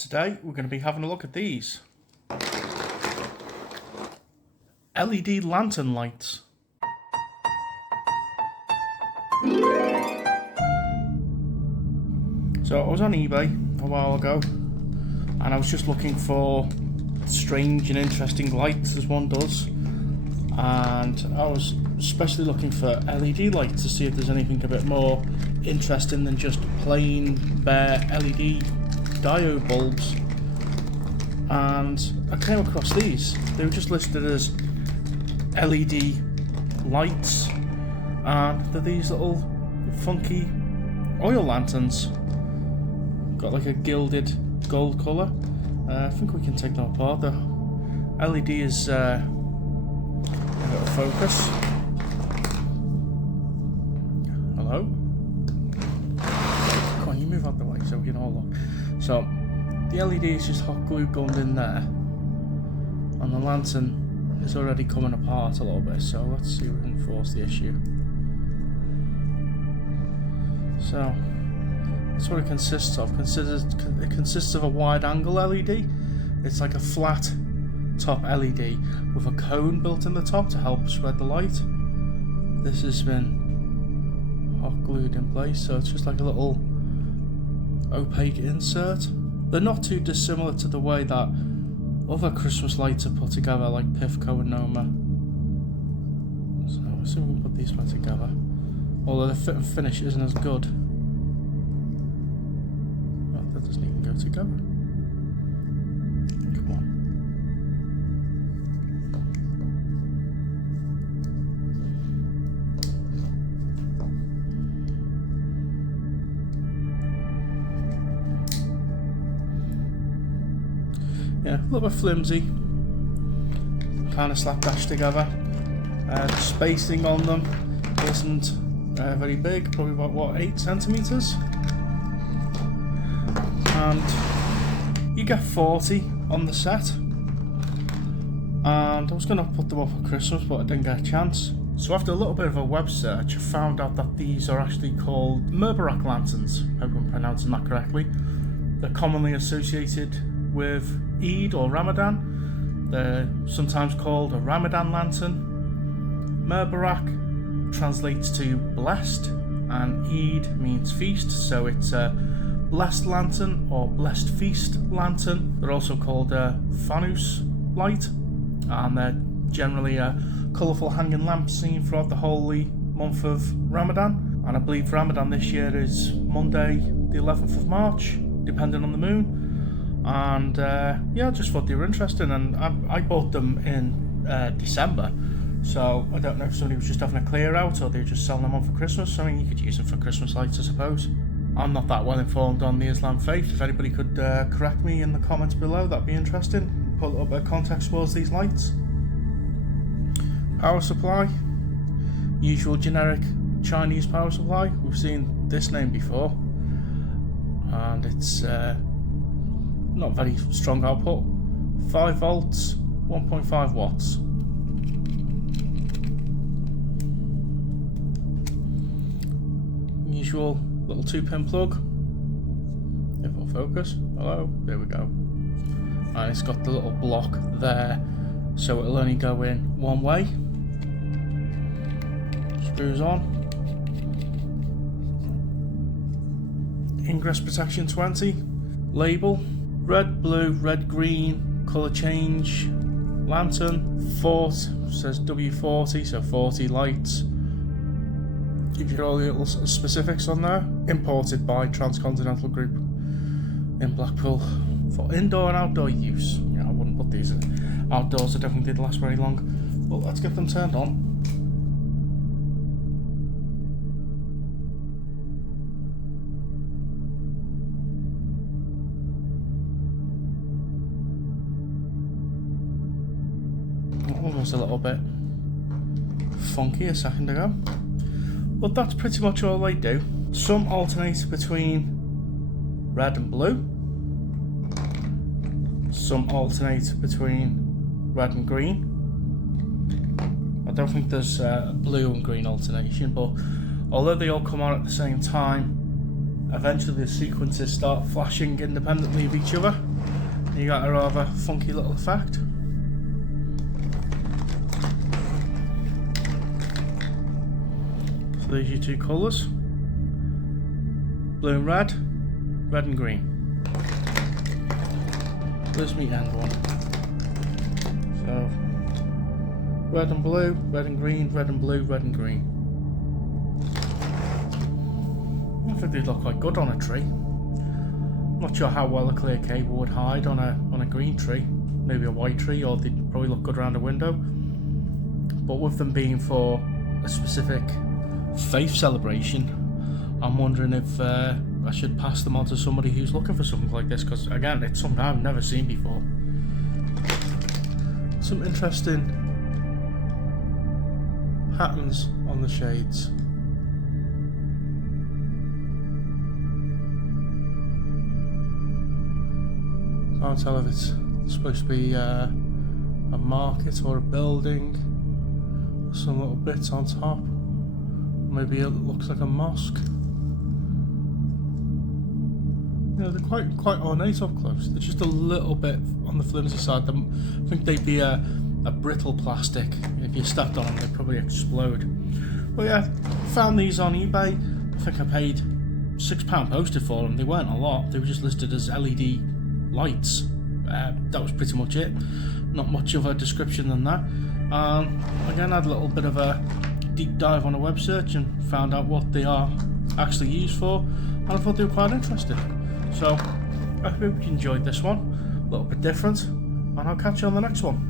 Today we're going to be having a look at these LED lantern lights. So I was on eBay a while ago and I was just looking for strange and interesting lights, as one does, and I was especially looking for LED lights to see if there's anything a bit more interesting than just plain bare LED diode bulbs. And I came across these. They were just listed as LED lights, and they're these little funky oil lanterns. Got like a gilded gold colour. I think we can take them apart. The LED is a little focus. Hello? Come on, you move out the way so we can all look. So the LED is just hot glue gunned in there, and the lantern is already coming apart a little bit, so let's see if we can force the issue. So that's what it consists of. It consists of a wide angle LED. It's like a flat top LED with a cone built in the top to help spread the light. This has been hot glued in place, so it's just like a little opaque insert. They're not too dissimilar to the way that other Christmas lights are put together, like Pifco and Noma. So I assume we can put these back together, although the fit and finish isn't as good. Well, that doesn't even go together. Come on. Yeah, a little bit flimsy, kind of slapdash together. The spacing on them isn't very big, probably about what, 8 centimeters, and you get 40 on the set. And I was going to put them up for Christmas, but I didn't get a chance. So after a little bit of a web search, I found out that these are actually called Murbarak lanterns. I hope I'm pronouncing that correctly. They're commonly associated with Eid or Ramadan. They're sometimes called a Ramadan lantern. Murbarak translates to blessed, and Eid means feast, so it's a blessed lantern or blessed feast lantern. They're also called a fanus light, and they're generally a colourful hanging lamp seen throughout the holy month of Ramadan. And I believe Ramadan this year is Monday the 11th of March, depending on the moon. And yeah, I just thought they were interesting, and I bought them in December, so I don't know if somebody was just having a clear out or they were just selling them on for Christmas. I mean, you could use them for Christmas lights, I suppose. I'm not that well informed on the Islam faith. If anybody could correct me in the comments below, that'd be interesting. Put a little bit of context towards these lights. Power supply, usual generic Chinese power supply. We've seen this name before, and it's not very strong output. 5 volts, 1.5 watts. Usual little 2-pin plug. If it'll focus. Hello, there we go. And it's got the little block there, so it'll only go in one way. Screws on. Ingress protection 20. Label. Red, blue, red, green, colour change, lantern, Fort, says W40, so 40 lights. Gives you all the little specifics on there. Imported by Transcontinental Group in Blackpool for indoor and outdoor use. Yeah, I wouldn't put these outdoors, I don't think they'd last very long. But let's get them turned on. Almost a little bit funky a second ago, but that's pretty much all they do. Some alternate between red and blue, some alternate between red and green. I don't think there's blue and green alternation, but although they all come on at the same time, eventually the sequences start flashing independently of each other. You got a rather funky little effect. So there's your two colours. Blue and red, red and green. There's me end one. So red and blue, red and green, red and blue, red and green. I think they'd look quite good on a tree. Not sure how well a clear cable would hide on a green tree. Maybe a white tree, or they'd probably look good around a window. But with them being for a specific faith celebration, I'm wondering if I should pass them on to somebody who's looking for something like this, because again, it's something I've never seen before. Some interesting patterns on the shades. Can't tell if it's supposed to be a market or a building. Some little bits on top. Maybe it looks like a mosque. Yeah, they're quite ornate up close. They're just a little bit on the flimsy side. I think they'd be a brittle plastic. If you stepped on them, they'd probably explode. But yeah, found these on eBay. I think I paid £6 posted for them. They weren't a lot. They were just listed as LED lights. That was pretty much it. Not much of a description than that. Again, I had a little bit of a deep dive on a web search and found out what they are actually used for, and I thought they were quite interesting. So I hope you enjoyed this one, a little bit different, and I'll catch you on the next one.